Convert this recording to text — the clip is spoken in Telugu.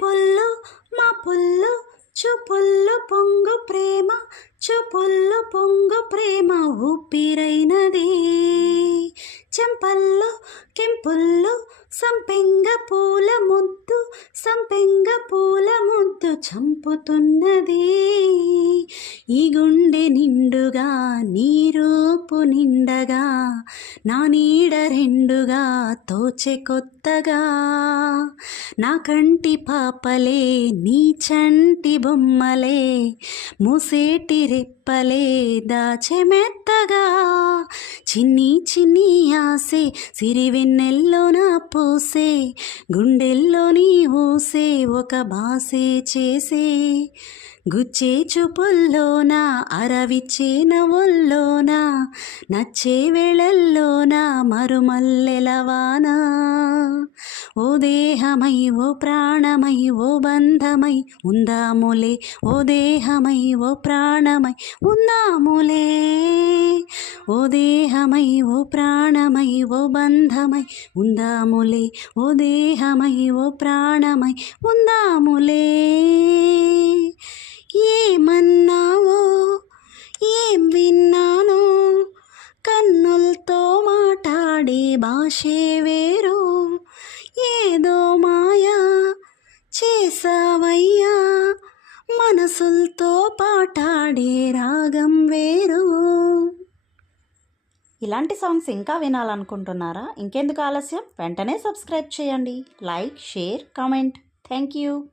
పొల్లు మా పొల్లు చూపుల్లో పొంగు ప్రేమ చూపుల్లో పొంగు ప్రేమ ఊపిరైనది చెంపల్లో కెంపుల్లో సంపెంగ పూల ముద్దు సంపెంగ పూల ముద్దు చంపుతున్నది ఈ గుండె నిండుగా నీ రూపు నిండగా నా నీడ రెండుగా తోచె కొత్తగా నా కంటి పాపలే నీ చంటి బొమ్మలే మూసేటి రెప్పలే దాచె మెత్తగా చిన్ని చిన్ని ఆసే సిరివెన్నెల్లోన పోసే గుండెల్లోని ఊసే ఒక బాసే చేసే గుచ్చే చూపుల్లోన అరవిచ్చే నవ్వుల్లోన నచ్చే వేళల్లోన మరుమల్లెలవాన ఓ దేహమై ఓ ప్రాణమై ఓ బంధమై ఉందాములే ఓ దేహమై ఓ ప్రాణమై ఉందాములే ఓ దేహమై ఓ ప్రాణమై ఓ బంధమై ఉందాములే ఓ దేహమై ఓ ప్రాణమై ఉందాములే ఏమన్నావో ఏం విన్నానో కన్నులతో మాట్లాడే భాషే వేరు ఏదో మాయా చేసావయ్యా మనసులతో పాటాడే రాగం వేరు. ఇలాంటి సాంగ్స్ ఇంకా వినాలనుకుంటున్నారా? ఇంకెందుకు ఆలస్యం, వెంటనే సబ్స్క్రైబ్ చేయండి. Like, share, comment. Thank you.